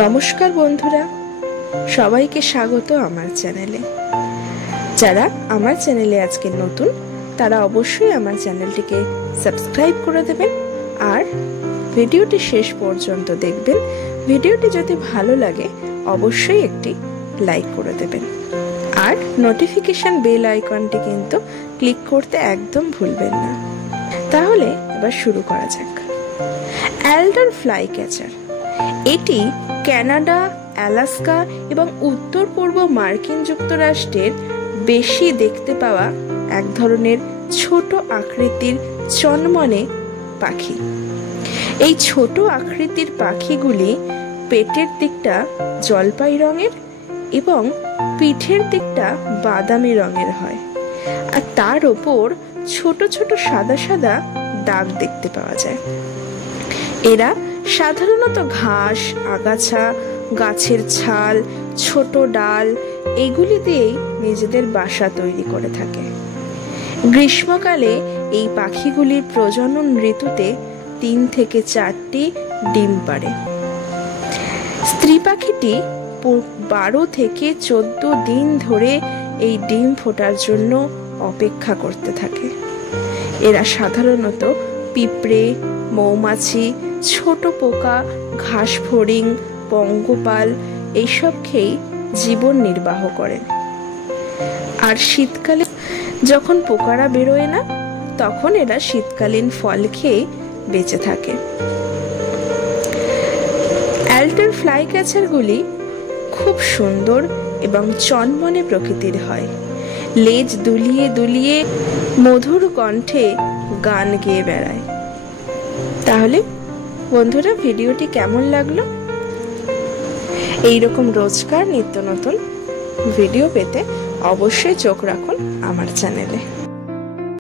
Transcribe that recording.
নমস্কার বন্ধুরা, সবাইকে স্বাগত আমার চ্যানেলে। যারা আমার চ্যানেলে আজকে নতুন তারা অবশ্যই আমার চ্যানেলটিকে সাবস্ক্রাইব করে দেবেন আর ভিডিওটি শেষ পর্যন্ত দেখবেন। ভিডিওটি যদি ভালো লাগে অবশ্যই একটি লাইক করে দেবেন আর নোটিফিকেশন বেল আইকনটি কিন্তু ক্লিক করতে একদম ভুলবেন না। তাহলে এবার শুরু করা যাক। অ্যালডার ফ্লাই ক্যাচার এটি কানাডা, আলাস্কা এবং উত্তর পূর্ব মার্কিন যুক্তরাষ্ট্রের বেশি দেখতে পাওয়া এক ধরনের ছোট আকৃতির চনমনে পাখি। এই ছোট আকৃতির পাখিগুলি পেটের দিকটা জলপাই রঙের এবং পিঠের দিকটা বাদামি রঙের হয়, আর তার ওপর ছোট ছোট সাদা সাদা দাগ দেখতে পাওয়া যায়। এরা সাধারণত ঘাস, আগাছা, গাছের ছাল, ছোট ডাল এগুলি দিয়েই নিজেদের বাসা তৈরি করে থাকে। গ্রীষ্মকালে এই পাখিগুলির প্রজনন ঋতুতে 3 থেকে 4টি ডিম পাড়ে। স্ত্রী পাখিটি 12 থেকে 14 দিন ধরে এই ডিম ফোটার জন্য অপেক্ষা করতে থাকে। এরা সাধারণত পিঁপড়ে, মৌমাছি, ছোট পোকা, ঘাস ফড়িং, পঙ্গপাল এইসব খেয়ে জীবন নির্বাহ করেন। আর শীতকালে যখন পোকারা বেরোয় না তখন এরা শীতকালীন ফল খেয়ে বেঁচে থাকে। অ্যালডার ফ্লাই ক্যাচারগুলি খুব সুন্দর এবং চনমনে প্রকৃতির হয়। লেজ দুলিয়ে দুলিয়ে মধুর কণ্ঠে গান গেয়ে বেড়ায়। তাহলে বন্ধুরা, ভিডিওটি কেমন লাগলো? এইরকম রোজকার নিত্য নতুন ভিডিও পেতে অবশ্যই চোখ রাখুন আমার চ্যানেলে।